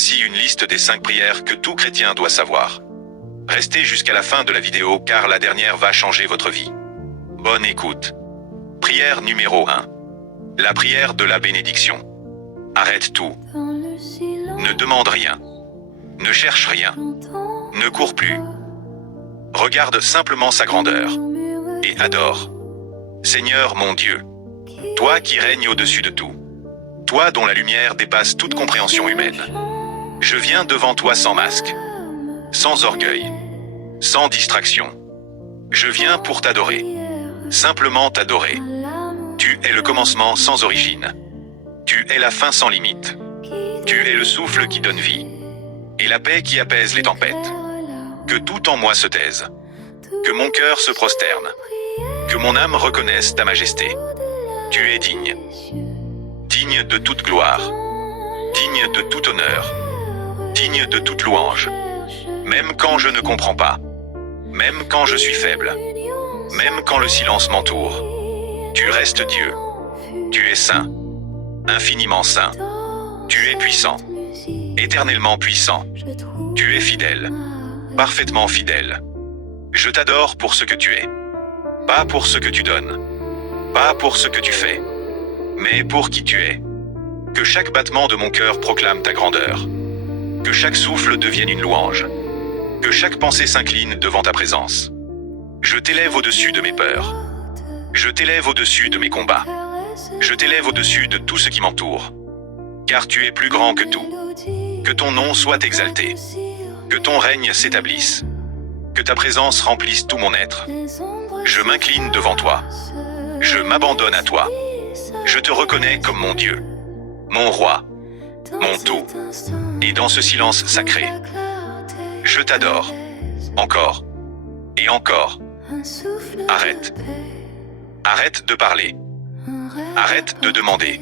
Voici une liste des 5 prières que tout chrétien doit savoir. Restez jusqu'à la fin de la vidéo car la dernière va changer votre vie. Bonne écoute. Prière numéro 1. La prière de la bénédiction. Arrête tout. Ne demande rien. Ne cherche rien. Ne cours plus. Regarde simplement sa grandeur. Et adore. Seigneur mon Dieu. Toi qui règnes au-dessus de tout. Toi dont la lumière dépasse toute compréhension humaine. Je viens devant toi sans masque. Sans orgueil. Sans distraction. Je viens pour t'adorer. Simplement t'adorer. Tu es le commencement sans origine. Tu es la fin sans limite. Tu es le souffle qui donne vie. Et la paix qui apaise les tempêtes. Que tout en moi se taise. Que mon cœur se prosterne. Que mon âme reconnaisse ta majesté. Tu es digne. Digne de toute gloire. Digne de tout honneur. Digne de toute louange. Même quand je ne comprends pas. Même quand je suis faible. Même quand le silence m'entoure. Tu restes Dieu. Tu es saint. Infiniment saint. Tu es puissant. Éternellement puissant. Tu es fidèle. Parfaitement fidèle. Je t'adore pour ce que tu es. Pas pour ce que tu donnes. Pas pour ce que tu fais. Mais pour qui tu es. Que chaque battement de mon cœur proclame ta grandeur. Que chaque souffle devienne une louange. Que chaque pensée s'incline devant ta présence. Je t'élève au-dessus de mes peurs. Je t'élève au-dessus de mes combats. Je t'élève au-dessus de tout ce qui m'entoure. Car tu es plus grand que tout. Que ton nom soit exalté. Que ton règne s'établisse. Que ta présence remplisse tout mon être. Je m'incline devant toi. Je m'abandonne à toi. Je te reconnais comme mon Dieu. Mon roi. Mon tout. Et dans ce silence sacré, je t'adore. Encore. Et encore. Arrête. Arrête de parler. Arrête de demander.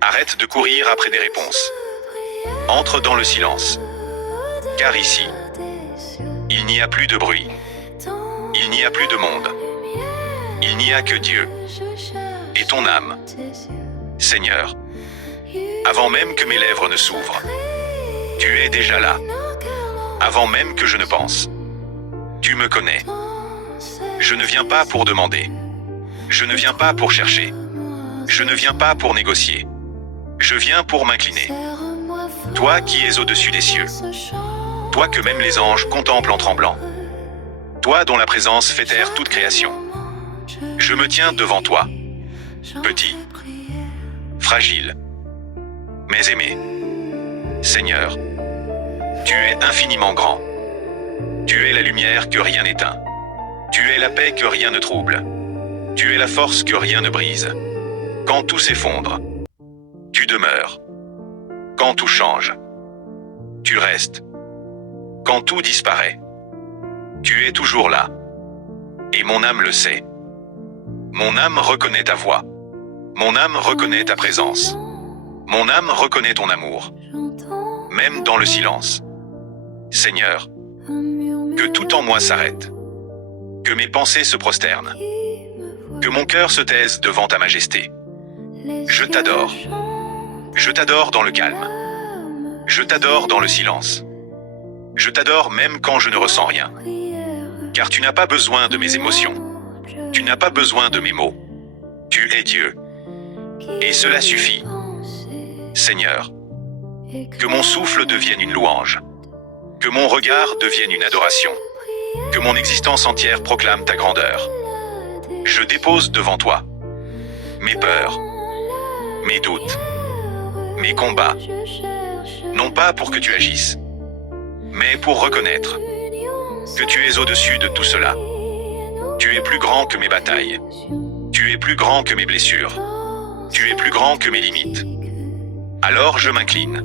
Arrête de courir après des réponses. Entre dans le silence. Car ici, il n'y a plus de bruit. Il n'y a plus de monde. Il n'y a que Dieu. Et ton âme. Seigneur. Avant même que mes lèvres ne s'ouvrent. Tu es déjà là. Avant même que je ne pense. Tu me connais. Je ne viens pas pour demander. Je ne viens pas pour chercher. Je ne viens pas pour négocier. Je viens pour m'incliner. Toi qui es au-dessus des cieux. Toi que même les anges contemplent en tremblant. Toi dont la présence fait taire toute création. Je me tiens devant toi. Petit. Fragile. Mais aimé. Seigneur. Tu es infiniment grand. Tu es la lumière que rien n'éteint. Tu es la paix que rien ne trouble. Tu es la force que rien ne brise. Quand tout s'effondre, tu demeures. Quand tout change, tu restes. Quand tout disparaît, tu es toujours là. Et mon âme le sait. Mon âme reconnaît ta voix. Mon âme reconnaît ta présence. Mon âme reconnaît ton amour. Même dans le silence. Seigneur, que tout en moi s'arrête. Que mes pensées se prosternent. Que mon cœur se taise devant ta majesté. Je t'adore. Je t'adore dans le calme. Je t'adore dans le silence. Je t'adore même quand je ne ressens rien. Car tu n'as pas besoin de mes émotions. Tu n'as pas besoin de mes mots. Tu es Dieu. Et cela suffit. Seigneur, que mon souffle devienne une louange. Que mon regard devienne une adoration. Que mon existence entière proclame ta grandeur. Je dépose devant toi mes peurs, mes doutes, mes combats. Non pas pour que tu agisses, mais pour reconnaître que tu es au-dessus de tout cela. Tu es plus grand que mes batailles. Tu es plus grand que mes blessures. Tu es plus grand que mes limites. Alors je m'incline.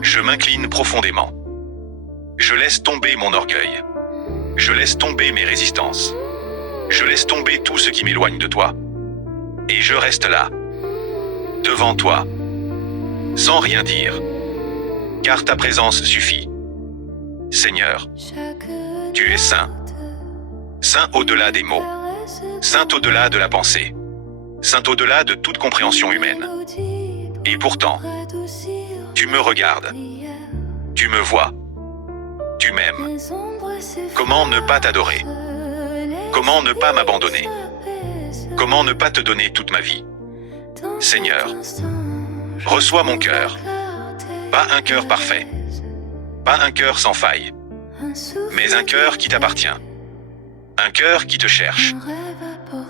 Je m'incline profondément. Je laisse tomber mon orgueil. Je laisse tomber mes résistances. Je laisse tomber tout ce qui m'éloigne de toi. Et je reste là, devant toi, sans rien dire, car ta présence suffit. Seigneur, tu es saint. Saint au-delà des mots. Saint au-delà de la pensée. Saint au-delà de toute compréhension humaine. Et pourtant, Tu me regardes. Tu me vois. Tu m'aimes. Comment ne pas t'adorer? Comment ne pas m'abandonner? Comment ne pas te donner toute ma vie? Seigneur, reçois mon cœur. Pas un cœur parfait. Pas un cœur sans faille. Mais un cœur qui t'appartient. Un cœur qui te cherche.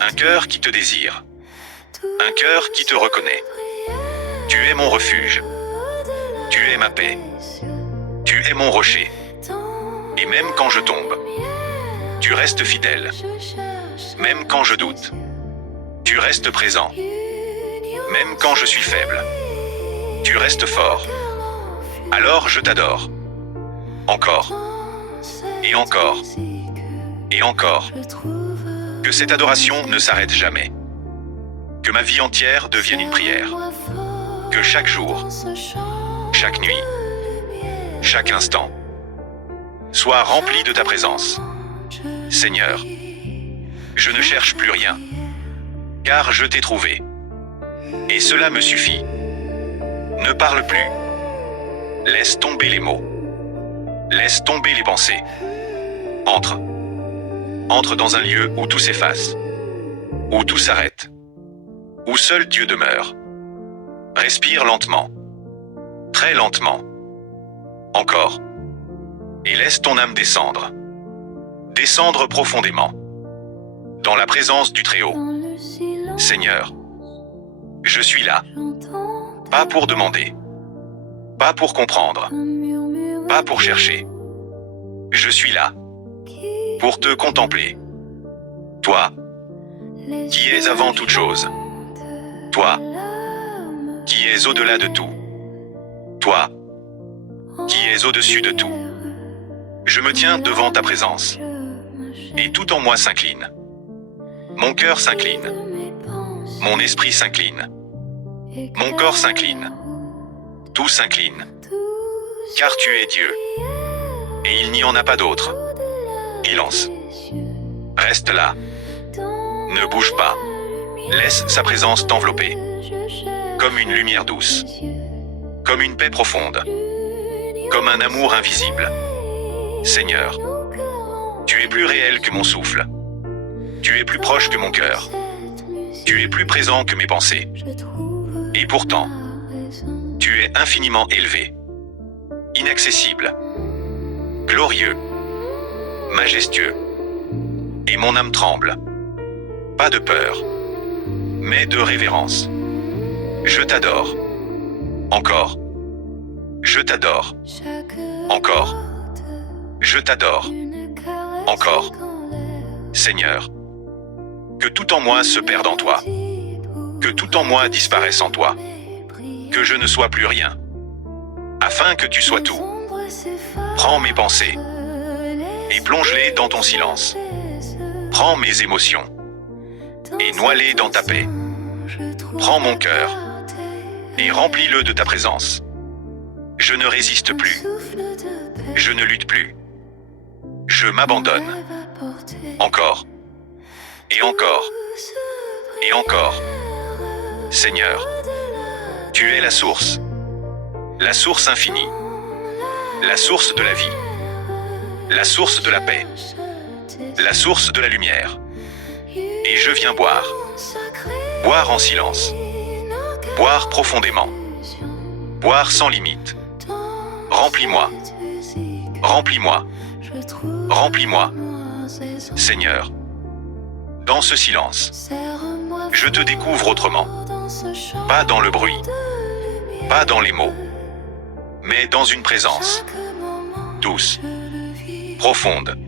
Un cœur qui te désire. Un cœur qui te reconnaît. Tu es mon refuge. Tu es ma paix. Tu es mon rocher. Et même quand je tombe, tu restes fidèle. Même quand je doute, tu restes présent. Même quand je suis faible, tu restes fort. Alors je t'adore. Encore. Et encore. Et encore. Que cette adoration ne s'arrête jamais. Que ma vie entière devienne une prière. Que chaque jour, chaque nuit, chaque instant, soit rempli de ta présence. Seigneur, je ne cherche plus rien, car je t'ai trouvé. Et cela me suffit. Ne parle plus. Laisse tomber les mots. Laisse tomber les pensées. Entre. Entre dans un lieu où tout s'efface. Où tout s'arrête. Où seul Dieu demeure. Respire lentement. Très lentement. Encore. Et laisse ton âme descendre. Descendre profondément. Dans la présence du Très-Haut. Seigneur, je suis là. Pas pour demander. Pas pour comprendre. Pas pour chercher. Je suis là. Pour te contempler. Toi, qui es avant toute chose. Toi, qui es au-delà de tout. Toi, qui es au-dessus de tout. Je me tiens devant ta présence. Et tout en moi s'incline. Mon cœur s'incline. Mon esprit s'incline. Mon corps s'incline. Tout s'incline. Car tu es Dieu. Et il n'y en a pas d'autre. Silence. Reste là. Ne bouge pas. Laisse sa présence t'envelopper. Comme une lumière douce. Comme une paix profonde. Comme un amour invisible. Seigneur, tu es plus réel que mon souffle. Tu es plus proche que mon cœur. Tu es plus présent que mes pensées. Et pourtant, tu es infiniment élevé, inaccessible, glorieux, majestueux. Et mon âme tremble. Pas de peur, mais de révérence. Je t'adore. Encore. Je t'adore. Encore. Je t'adore. Encore. Seigneur, que tout en moi se perde en toi. Que tout en moi disparaisse en toi. Que je ne sois plus rien. Afin que tu sois tout. Prends mes pensées et plonge-les dans ton silence. Prends mes émotions et noie-les dans ta paix. Prends mon cœur et remplis-le de ta présence. Je ne résiste plus. Je ne lutte plus. Je m'abandonne. Encore. Et encore. Et encore. Seigneur, tu es la source infinie, la source de la vie, la source de la paix, la source de la lumière. Et je viens boire en silence, boire profondément, boire sans limite. Remplis-moi, remplis-moi, remplis-moi, Seigneur. Dans ce silence, je te découvre autrement, pas dans le bruit, pas dans les mots, mais dans une présence douce, profonde,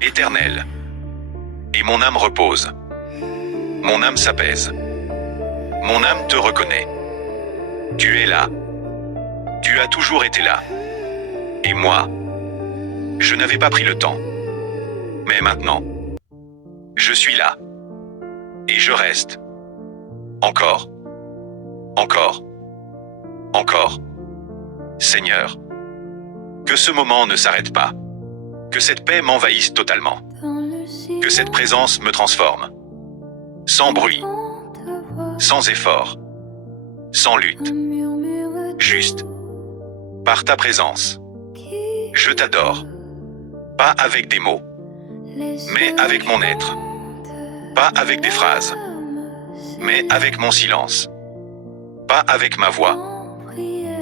éternelle. Et mon âme repose, mon âme s'apaise, mon âme te reconnaît. Tu es là, tu as toujours été là. Et moi, je n'avais pas pris le temps. Mais maintenant, je suis là. Et je reste. Encore. Encore. Encore. Seigneur, que ce moment ne s'arrête pas. Que cette paix m'envahisse totalement. Que cette présence me transforme. Sans bruit. Sans effort. Sans lutte. juste. Par ta présence. Je t'adore. Pas avec des mots, mais avec mon être. Pas avec des phrases, mais avec mon silence. Pas avec ma voix,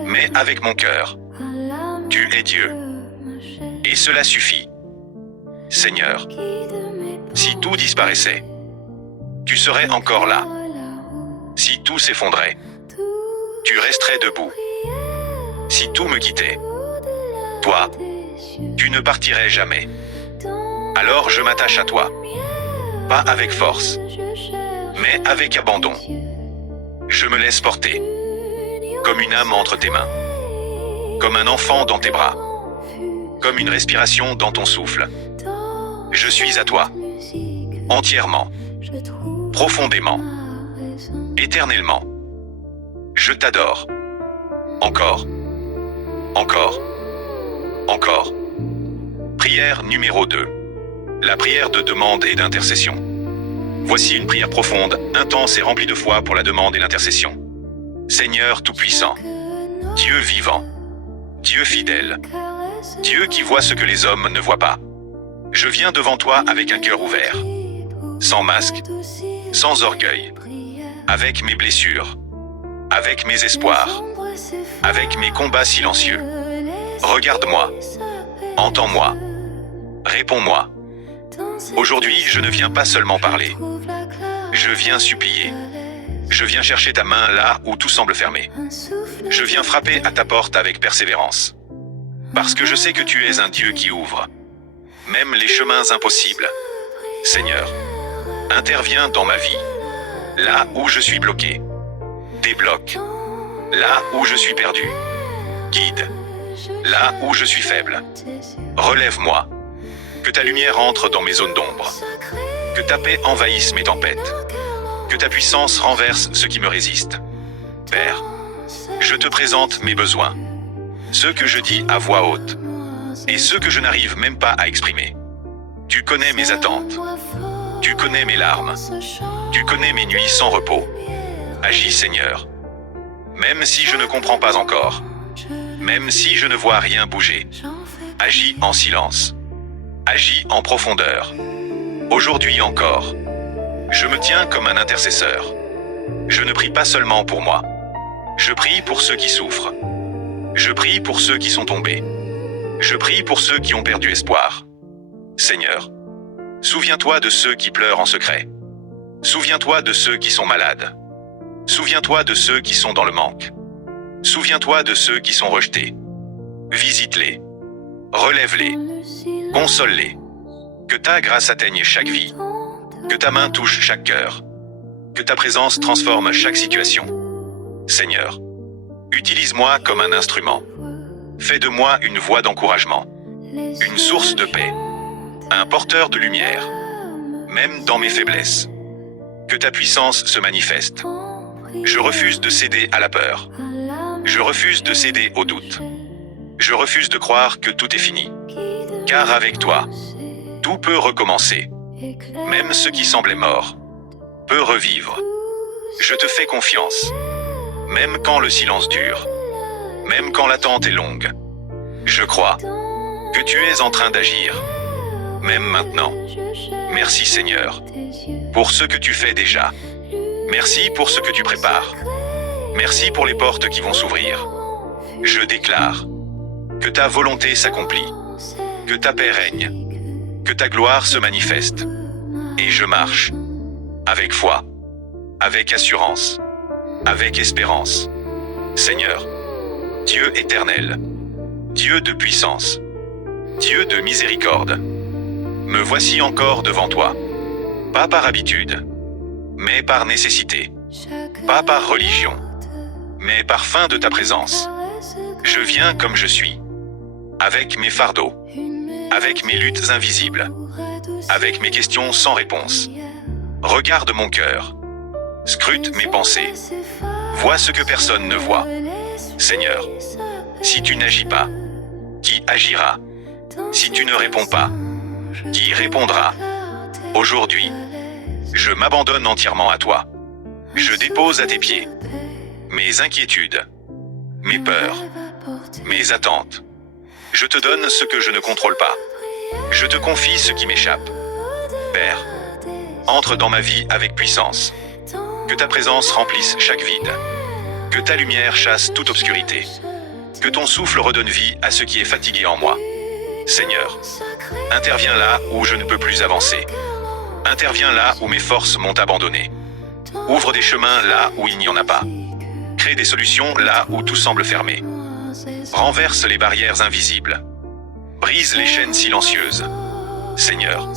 mais avec mon cœur. Tu es Dieu. Et cela suffit. Seigneur, si tout disparaissait, tu serais encore là. Si tout s'effondrait, tu resterais debout. Si tout me quittait, toi, tu ne partirais jamais. Alors je m'attache à toi. Pas avec force, mais avec abandon. Je me laisse porter, comme une âme entre tes mains, comme un enfant dans tes bras, comme une respiration dans ton souffle. Je suis à toi, entièrement, profondément, éternellement. Je t'adore. Encore, encore, encore. Prière numéro 2. La prière de demande et d'intercession. Voici une prière profonde, intense et remplie de foi pour la demande et l'intercession. Seigneur Tout-Puissant, Dieu vivant, Dieu fidèle, Dieu qui voit ce que les hommes ne voient pas. Je viens devant toi avec un cœur ouvert, sans masque, sans orgueil, avec mes blessures, avec mes espoirs, avec mes combats silencieux. Regarde-moi, entends-moi, réponds-moi. Aujourd'hui, je ne viens pas seulement parler. Je viens supplier. Je viens chercher ta main là où tout semble fermé. Je viens frapper à ta porte avec persévérance. Parce que je sais que tu es un Dieu qui ouvre, même les chemins impossibles. Seigneur, interviens dans ma vie, là où je suis bloqué. Débloque, là où je suis perdu. Guide, là où je suis faible. Relève-moi. Que ta lumière entre dans mes zones d'ombre. Que ta paix envahisse mes tempêtes. Que ta puissance renverse ce qui me résiste. Père, je te présente mes besoins. Ceux que je dis à voix haute. Et ceux que je n'arrive même pas à exprimer. Tu connais mes attentes. Tu connais mes larmes. Tu connais mes nuits sans repos. Agis, Seigneur. Même si je ne comprends pas encore. Même si je ne vois rien bouger. Agis en silence. Agis en profondeur. Aujourd'hui encore, je me tiens comme un intercesseur. Je ne prie pas seulement pour moi. Je prie pour ceux qui souffrent. Je prie pour ceux qui sont tombés. Je prie pour ceux qui ont perdu espoir. Seigneur, souviens-toi de ceux qui pleurent en secret. Souviens-toi de ceux qui sont malades. Souviens-toi de ceux qui sont dans le manque. Souviens-toi de ceux qui sont rejetés. Visite-les. Relève-les. Console-les. Que ta grâce atteigne chaque vie. Que ta main touche chaque cœur. Que ta présence transforme chaque situation. Seigneur, utilise-moi comme un instrument. Fais de moi une voix d'encouragement. Une source de paix. Un porteur de lumière. Même dans mes faiblesses. Que ta puissance se manifeste. Je refuse de céder à la peur. Je refuse de céder au doute. Je refuse de croire que tout est fini. Car avec toi, tout peut recommencer. Même ce qui semblait mort peut revivre. Je te fais confiance. Même quand le silence dure. Même quand l'attente est longue. Je crois que tu es en train d'agir. Même maintenant. Merci Seigneur. Pour ce que tu fais déjà. Merci pour ce que tu prépares. Merci pour les portes qui vont s'ouvrir. Je déclare que ta volonté s'accomplit. Que ta paix règne. Que ta gloire se manifeste. Et je marche. Avec foi. Avec assurance. Avec espérance. Seigneur. Dieu éternel. Dieu de puissance. Dieu de miséricorde. Me voici encore devant toi. Pas par habitude. Mais par nécessité. Pas par religion. Mais par faim de ta présence. Je viens comme je suis. Avec mes fardeaux. Avec mes luttes invisibles. Avec mes questions sans réponse. Regarde mon cœur. Scrute mes pensées. Vois ce que personne ne voit. Seigneur, si tu n'agis pas, qui agira? Si tu ne réponds pas, qui répondra? Aujourd'hui, je m'abandonne entièrement à toi. Je dépose à tes pieds mes inquiétudes, mes peurs, mes attentes. Je te donne ce que je ne contrôle pas. Je te confie ce qui m'échappe. Père, entre dans ma vie avec puissance. Que ta présence remplisse chaque vide. Que ta lumière chasse toute obscurité. Que ton souffle redonne vie à ce qui est fatigué en moi. Seigneur, interviens là où je ne peux plus avancer. Interviens là où mes forces m'ont abandonné. Ouvre des chemins là où il n'y en a pas. Crée des solutions là où tout semble fermé. Renverse les barrières invisibles. Brise les chaînes silencieuses. Seigneur,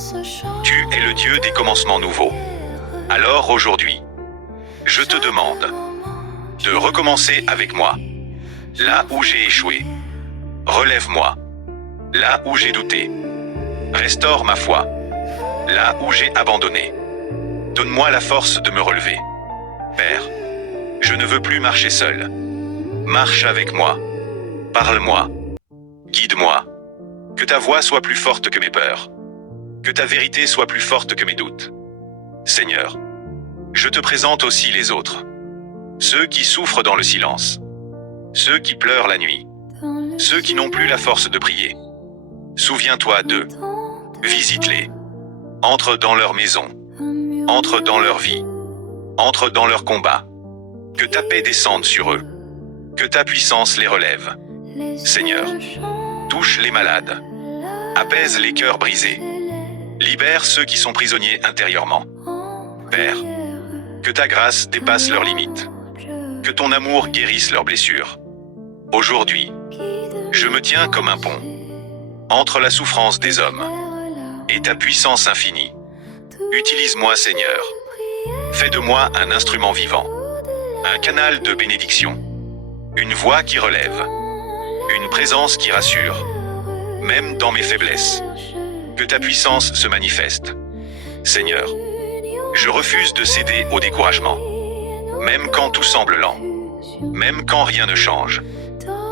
tu es le Dieu des commencements nouveaux. Alors aujourd'hui, je te demande de recommencer avec moi. Là où j'ai échoué, relève-moi. Là où j'ai douté, restaure ma foi. Là où j'ai abandonné, donne-moi la force de me relever. Père, je ne veux plus marcher seul. Marche avec moi. Parle-moi. Guide-moi. Que ta voix soit plus forte que mes peurs. Que ta vérité soit plus forte que mes doutes. Seigneur, je te présente aussi les autres. Ceux qui souffrent dans le silence. Ceux qui pleurent la nuit. Ceux qui n'ont plus la force de prier. Souviens-toi d'eux. Visite-les. Entre dans leur maison. Entre dans leur vie. Entre dans leur combat. Que ta paix descende sur eux. Que ta puissance les relève. Seigneur, touche les malades. Apaise les cœurs brisés. Libère ceux qui sont prisonniers intérieurement. Père, que ta grâce dépasse leurs limites. Que ton amour guérisse leurs blessures. Aujourd'hui, je me tiens comme un pont entre la souffrance des hommes et ta puissance infinie. Utilise-moi, Seigneur. Fais de moi un instrument vivant, un canal de bénédiction, une voix qui relève, une présence qui rassure, même dans mes faiblesses. Que ta puissance se manifeste. Seigneur, je refuse de céder au découragement, même quand tout semble lent, même quand rien ne change.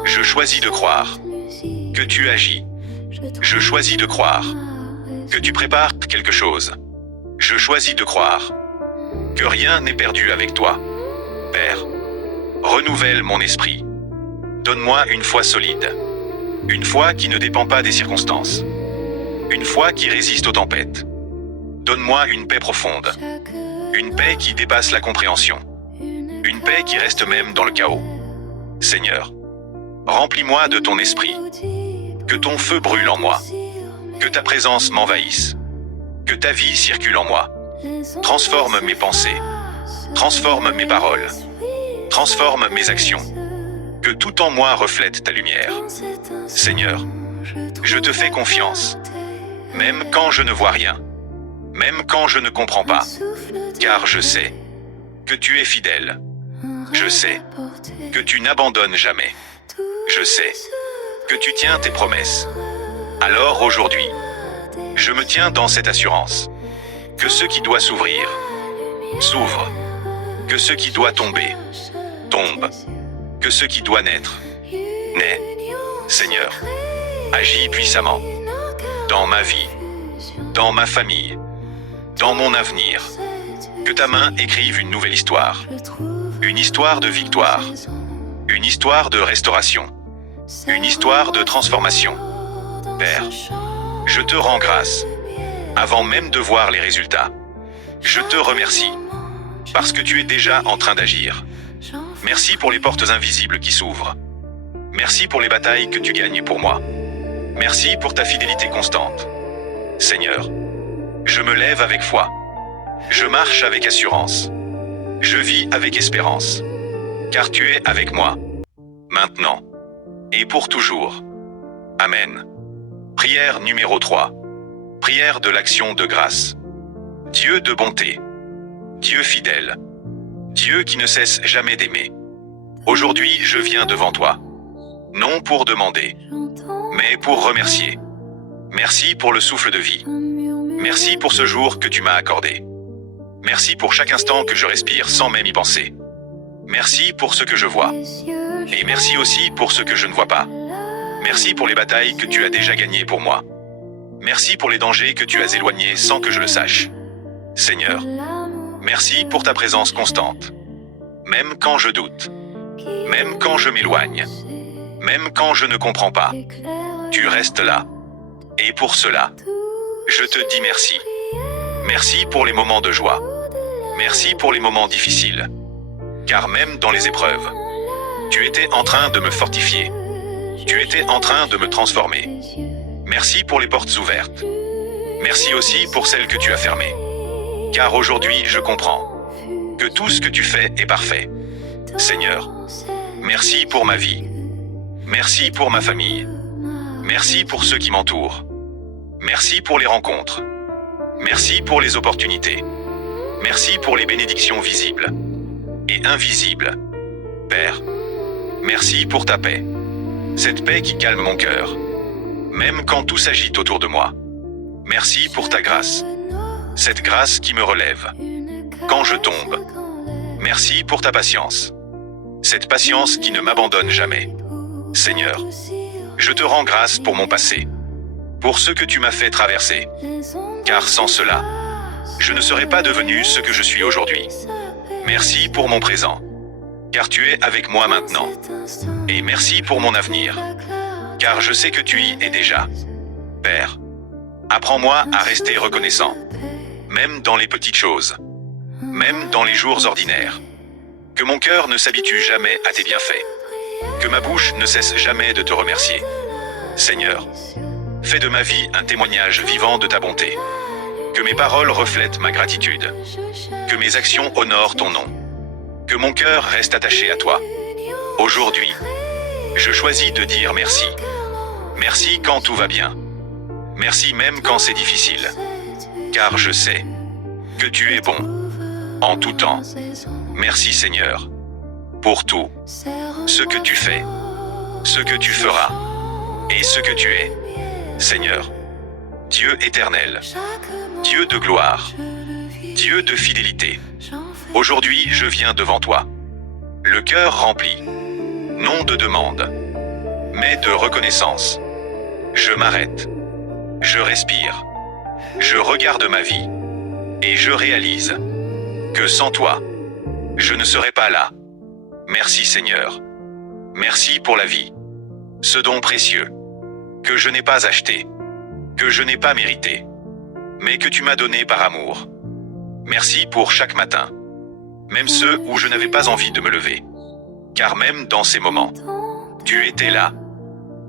Je choisis de croire que tu agis. Je choisis de croire que tu prépares quelque chose. Je choisis de croire que rien n'est perdu avec toi. Père, renouvelle mon esprit. Donne-moi une foi solide. Une foi qui ne dépend pas des circonstances. Une foi qui résiste aux tempêtes. Donne-moi une paix profonde. Une paix qui dépasse la compréhension. Une paix qui reste même dans le chaos. Seigneur, remplis-moi de ton esprit. Que ton feu brûle en moi. Que ta présence m'envahisse. Que ta vie circule en moi. Transforme mes pensées. Transforme mes paroles. Transforme mes actions. Que tout en moi reflète ta lumière. Seigneur, je te fais confiance. Même quand je ne vois rien. Même quand je ne comprends pas. Car je sais que tu es fidèle. Je sais que tu n'abandonnes jamais. Je sais que tu tiens tes promesses. Alors aujourd'hui, je me tiens dans cette assurance. Que ce qui doit s'ouvrir, s'ouvre. Que ce qui doit tomber, tombe. Que ce qui doit naître, naît. Seigneur, agis puissamment. Dans ma vie, dans ma famille, dans mon avenir. Que ta main écrive une nouvelle histoire. Une histoire de victoire. Une histoire de restauration. Une histoire de transformation. Père, je te rends grâce. Avant même de voir les résultats, je te remercie. Parce que tu es déjà en train d'agir. Merci pour les portes invisibles qui s'ouvrent. Merci pour les batailles que tu gagnes pour moi. Merci pour ta fidélité constante. Seigneur, je me lève avec foi. Je marche avec assurance. Je vis avec espérance. Car tu es avec moi. Maintenant. Et pour toujours. Amen. Prière numéro 3. Prière de l'action de grâce. Dieu de bonté. Dieu fidèle. Dieu qui ne cesse jamais d'aimer. Aujourd'hui, je viens devant toi. Non pour demander, mais pour remercier. Merci pour le souffle de vie. Merci pour ce jour que tu m'as accordé. Merci pour chaque instant que je respire sans même y penser. Merci pour ce que je vois. Et merci aussi pour ce que je ne vois pas. Merci pour les batailles que tu as déjà gagnées pour moi. Merci pour les dangers que tu as éloignés sans que je le sache. Seigneur, merci pour ta présence constante. Même quand je doute. Même quand je m'éloigne, même quand je ne comprends pas, tu restes là. Et pour cela, je te dis merci. Merci pour les moments de joie. Merci pour les moments difficiles. Car même dans les épreuves, tu étais en train de me fortifier. Tu étais en train de me transformer. Merci pour les portes ouvertes. Merci aussi pour celles que tu as fermées. Car aujourd'hui, je comprends que tout ce que tu fais est parfait. Seigneur, merci pour ma vie. Merci pour ma famille. Merci pour ceux qui m'entourent. Merci pour les rencontres. Merci pour les opportunités. Merci pour les bénédictions visibles et invisibles. Père, merci pour ta paix. Cette paix qui calme mon cœur, même quand tout s'agite autour de moi. Merci pour ta grâce. Cette grâce qui me relève quand je tombe. Merci pour ta patience. Cette patience qui ne m'abandonne jamais. Seigneur, je te rends grâce pour mon passé, pour ce que tu m'as fait traverser. Car sans cela, je ne serais pas devenu ce que je suis aujourd'hui. Merci pour mon présent, car tu es avec moi maintenant. Et merci pour mon avenir, car je sais que tu y es déjà. Père, apprends-moi à rester reconnaissant, même dans les petites choses, même dans les jours ordinaires. Que mon cœur ne s'habitue jamais à tes bienfaits, que ma bouche ne cesse jamais de te remercier. Seigneur, fais de ma vie un témoignage vivant de ta bonté. Que mes paroles reflètent ma gratitude. Que mes actions honorent ton nom. Que mon cœur reste attaché à toi. Aujourd'hui, je choisis de dire merci. Merci quand tout va bien. Merci même quand c'est difficile. Car je sais que tu es bon en tout temps. Merci Seigneur pour tout ce que tu fais, ce que tu feras et ce que tu es. Seigneur, Dieu éternel, Dieu de gloire, Dieu de fidélité. Aujourd'hui, je viens devant toi, le cœur rempli, non de demande, mais de reconnaissance. Je m'arrête, je respire, je regarde ma vie et je réalise que sans toi, je ne serais pas là. Merci Seigneur. Merci pour la vie, ce don précieux que je n'ai pas acheté, que je n'ai pas mérité, mais que tu m'as donné par amour. Merci pour chaque matin, même ceux où je n'avais pas envie de me lever, car même dans ces moments, tu étais là.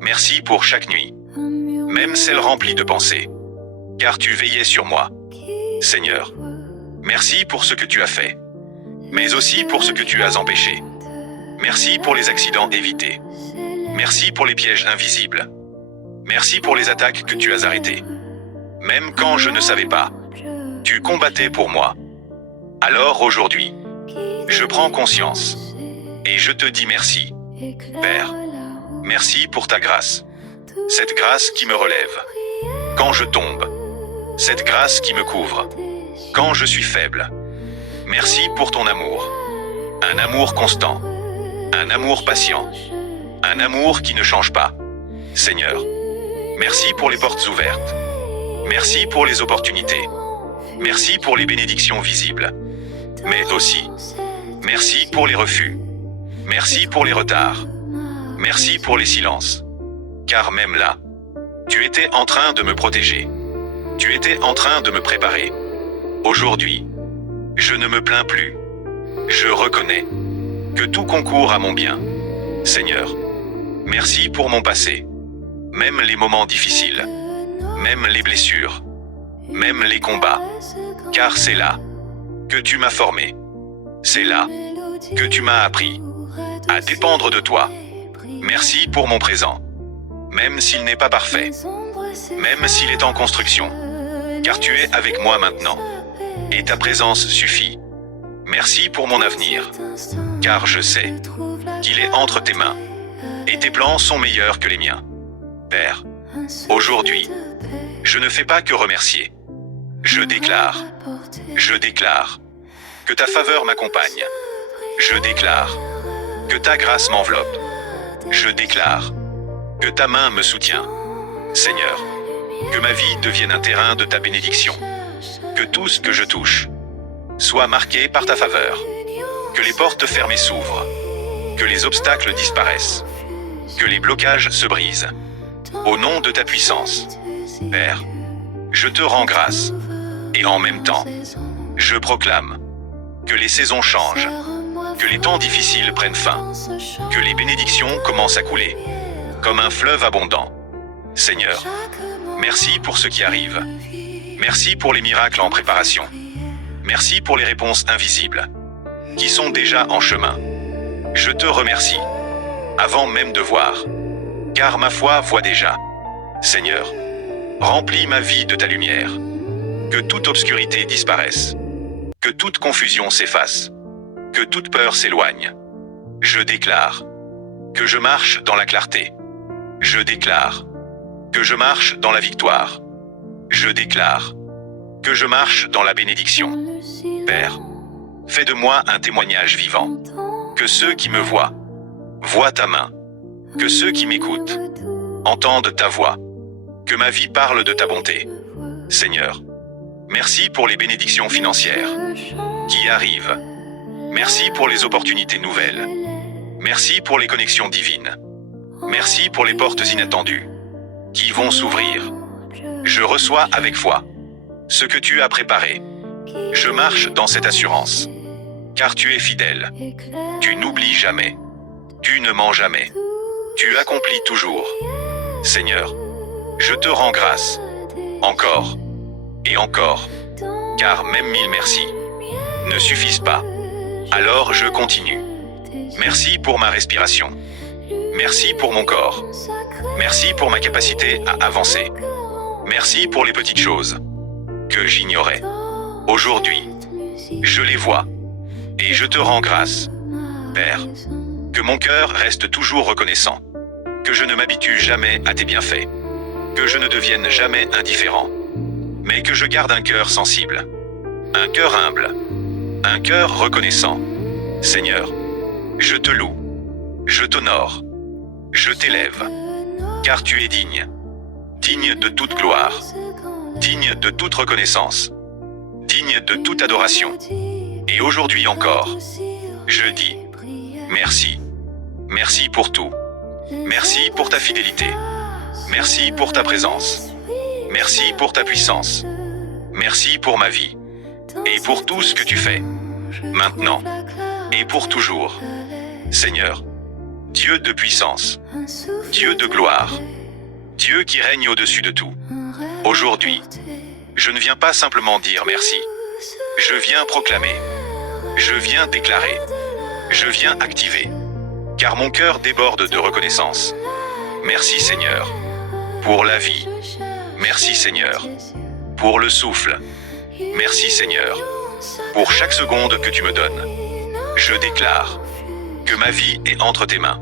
Merci pour chaque nuit, même celle remplie de pensées, car tu veillais sur moi. Seigneur, merci pour ce que tu as fait, mais aussi pour ce que tu as empêché. Merci pour les accidents évités. Merci pour les pièges invisibles. Merci pour les attaques que tu as arrêtées. Même quand je ne savais pas, tu combattais pour moi. Alors aujourd'hui, je prends conscience et je te dis merci. Père, merci pour ta grâce. Cette grâce qui me relève quand je tombe. Cette grâce qui me couvre quand je suis faible. Merci pour ton amour. Un amour constant. Un amour patient. Un amour qui ne change pas. Seigneur, merci pour les portes ouvertes. Merci pour les opportunités. Merci pour les bénédictions visibles. Mais aussi, merci pour les refus. Merci pour les retards. Merci pour les silences. Car même là, tu étais en train de me protéger. Tu étais en train de me préparer. Aujourd'hui, je ne me plains plus. Je reconnais que tout concourt à mon bien. Seigneur, merci pour mon passé. Même les moments difficiles. Même les blessures. Même les combats. Car c'est là que tu m'as formé. C'est là que tu m'as appris à dépendre de toi. Merci pour mon présent. Même s'il n'est pas parfait. Même s'il est en construction. Car tu es avec moi maintenant. Et ta présence suffit. Merci pour mon avenir. Car je sais qu'il est entre tes mains. Et tes plans sont meilleurs que les miens. Père, aujourd'hui, je ne fais pas que remercier. Je déclare que ta faveur m'accompagne. Je déclare que ta grâce m'enveloppe. Je déclare que ta main me soutient. Seigneur, que ma vie devienne un terrain de ta bénédiction. Que tout ce que je touche soit marqué par ta faveur. Que les portes fermées s'ouvrent. Que les obstacles disparaissent. Que les blocages se brisent. Au nom de ta puissance. Père, je te rends grâce. Et en même temps, je proclame que les saisons changent. Que les temps difficiles prennent fin. Que les bénédictions commencent à couler. Comme un fleuve abondant. Seigneur, merci pour ce qui arrive. Merci pour les miracles en préparation. Merci pour les réponses invisibles, qui sont déjà en chemin. Je te remercie, avant même de voir, car ma foi voit déjà. Seigneur, remplis ma vie de ta lumière. Que toute obscurité disparaisse. Que toute confusion s'efface. Que toute peur s'éloigne. Je déclare que je marche dans la clarté. Je déclare que je marche dans la victoire. Je déclare que je marche dans la bénédiction. Père, fais de moi un témoignage vivant. Que ceux qui me voient ta main. Que ceux qui m'écoutent entendent ta voix. Que ma vie parle de ta bonté. Seigneur, merci pour les bénédictions financières qui arrivent. Merci pour les opportunités nouvelles. Merci pour les connexions divines. Merci pour les portes inattendues qui vont s'ouvrir. Je reçois avec foi ce que tu as préparé. Je marche dans cette assurance, car tu es fidèle. Tu n'oublies jamais. Tu ne mens jamais. Tu accomplis toujours. Seigneur, je te rends grâce, encore et encore, car même 1000 merci ne suffisent pas. Alors je continue. Merci pour ma respiration. Merci pour mon corps. Merci pour ma capacité à avancer. Merci pour les petites choses que j'ignorais. Aujourd'hui, je les vois et je te rends grâce. Père, que mon cœur reste toujours reconnaissant. Que je ne m'habitue jamais à tes bienfaits. Que je ne devienne jamais indifférent. Mais que je garde un cœur sensible. Un cœur humble. Un cœur reconnaissant. Seigneur, je te loue. Je t'honore. Je t'élève. Car tu es digne. Digne de toute gloire. Digne de toute reconnaissance. Digne de toute adoration. Et aujourd'hui encore, je dis merci. Merci pour tout. Merci pour ta fidélité. Merci pour ta présence. Merci pour ta puissance. Merci pour ma vie. Et pour tout ce que tu fais. Maintenant. Et pour toujours. Seigneur, Dieu de puissance. Dieu de gloire. Dieu qui règne au-dessus de tout. Aujourd'hui, je ne viens pas simplement dire merci. Je viens proclamer. Je viens déclarer. Je viens activer. Car mon cœur déborde de reconnaissance. Merci Seigneur. Pour la vie. Merci Seigneur. Pour le souffle. Merci Seigneur. Pour chaque seconde que tu me donnes. Je déclare que ma vie est entre tes mains.